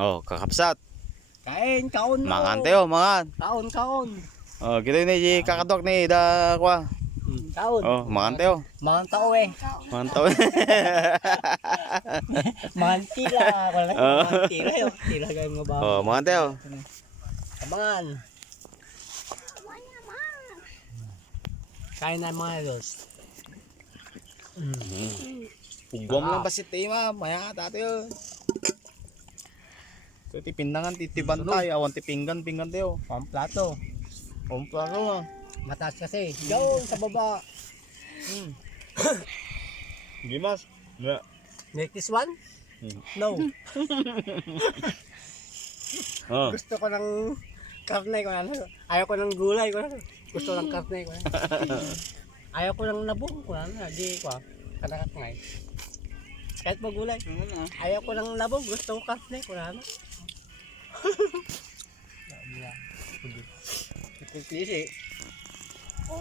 Oh, kakapsat. Kain, kaon mo. Mangan tayo, mangan. Kaon, kaon. Oh, kita ni di kakadok ni da kwa. Kaon. Oh, mangan tayo. Mangan tao eh. Mantaw. Mangan tila. Wala Oh. mangan tila yun. Tila kayo mga bago. Oh, mangan tayo. Mangan. Kain na mga los. Ugom lang basit ma, maya tayo. So tipindangan titibantay, awan tipinggan pinggan tayo. Pamplato. Kompla ko. Mataas kasi. Down sa baba. Gimas. Na. Make this one? No. Oh. Gusto ko ng karne ko na. Ayaw ko ng gulay ko na. Gusto ng karne ko na. Ayaw ko ng labong ko na. Di ko kanakat ngay. Kahit magulay. Ayaw ko ng labong. Gusto ko karne ko na. Klise.